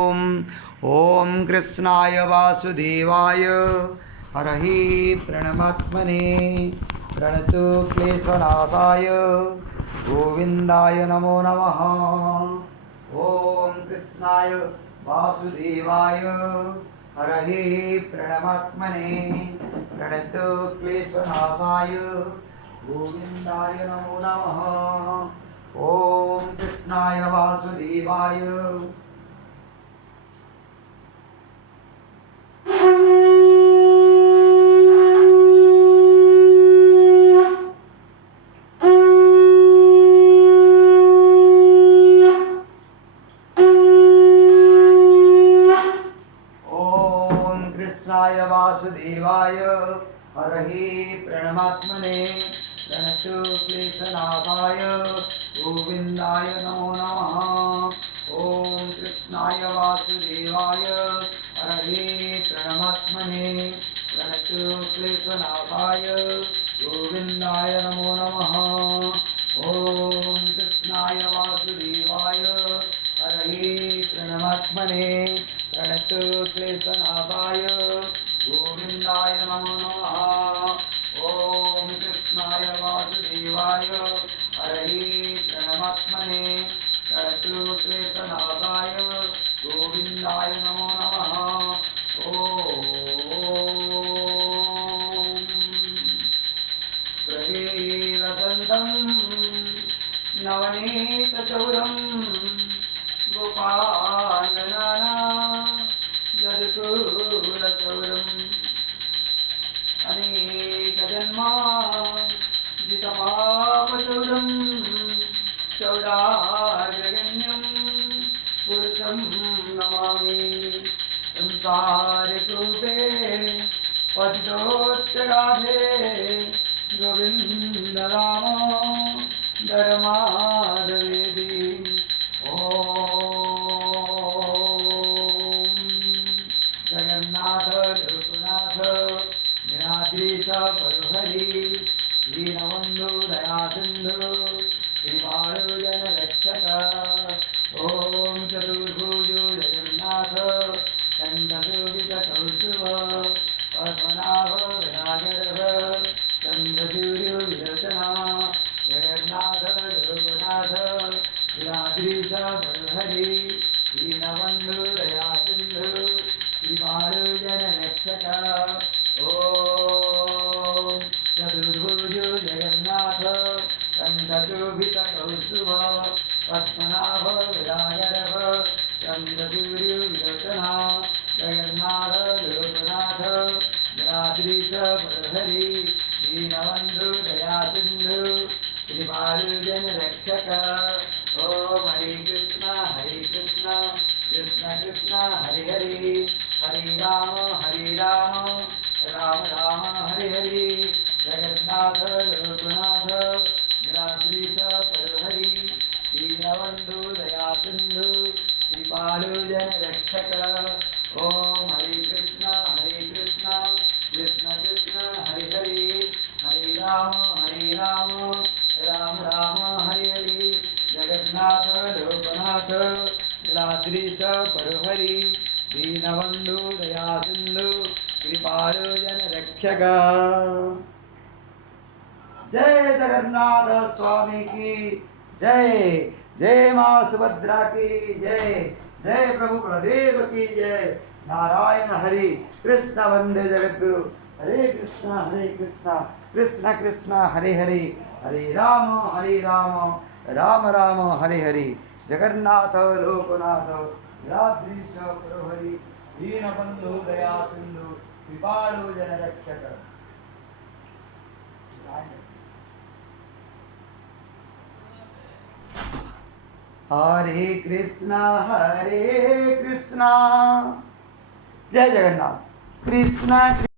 ओम कृष्णाय वासुदेवाय हरहि प्रणमात्मने प्रणतु क्लेशनाशाय गोविंदाय नमो नमः। ओम कृष्णाय वासुदेवाय हरहि प्रणमात्मने प्रणतु क्लेशनाशाय गोविंदाय नमो नमः। ओम कृष्णाय वासुदेवाय कृष्णाय वासुदेवाय हरहि प्रणमात्मने प्रणतु क्लेशनाशाय गोविंदाय नमो नमः। ओम कृष्णाय वासुदेवाय हरहि प्रणमात्मने प्रणतु क्लेशनाशाय गोविंदाय नमो नमः। ओम कृष्णाय वासुदेवाय हरहि प्रणमात्मने प्रणतु क्लेशनाशाय गोविंदाय नमो नमः। ओम कृष्णाय वासुदेवाय हरहि प्रणमात्मने प्रणतु क्लेशनाशाय गोविंदाय नमो नमः। ओम प्रवेवसन्तं नवनीतचौरं गोपालनाना यदुकूलचौरम् अनेकजन्मार्जितपापचौरं चौराजगण्यं पुरुषं नमामि। संसारकूपे पतितोत्तराधे गोविन्द राम धर्माधवेदि। जगन्नाथ लोकनाथ निराधीश परुहरि दीनबन्धु दयासिन्धु श्रीबाळु जनरक्षक। ओम चतुर्भुजो जगन्नाथ चण्डशोभितकौस्तुभ पद्मनाभ विनायकः चन्द्रसूर्यो विलोचना जगन्नाथ लोकनाथ निराधीश परुहरि दीनबन्धु दयासिन्धु श्रीबाळु जनरक्षक। ओम चतुर्भुजो जगन्नाथ कंठशोभितकौस्तुभ पद्मनाभ विराजरः चन्द्रसूर्यो विलोचना जगन्नाथ लोकनाथ निराधीश परुहरि दीनबन्धु दयासिन्धु श्रीबाळु जनरक्षक। ओम हरे कृष्ण कृष्ण कृष्ण हरे हरे हरे राम राम राम हरे हरे। जगन्नाथ लोकनाथ निराधीश परुहरि दीनबन्धु दयासिन्धु श्रीबाळु जनरक्षक। ओम हरे कृष्ण कृष्ण कृष्ण हरे हरे हरे राम राम राम हरे हरे। जगन्नाथ लोकनाथ निराधीश परुहरि दीनबन्धु दयासिन्धु श्रीबाळु जनरक्षक। जय जगन्नाथ स्वामी की जय। जय माँ सुभद्रा की जय। जय प्रभु बलदेव की जय। नारायण हरि कृष्ण वंदे जगद्गुरु। हरे कृष्ण कृष्ण कृष्ण हरे हरे हरे राम राम राम हरे हरे। जगन्नाथ लोकनाथ निराधीश परुहरि दीनबन्धु दयासिन्धु कृपाळु जनरक्षक। हरे कृष्ण जय जगन्नाथ। कृष्ण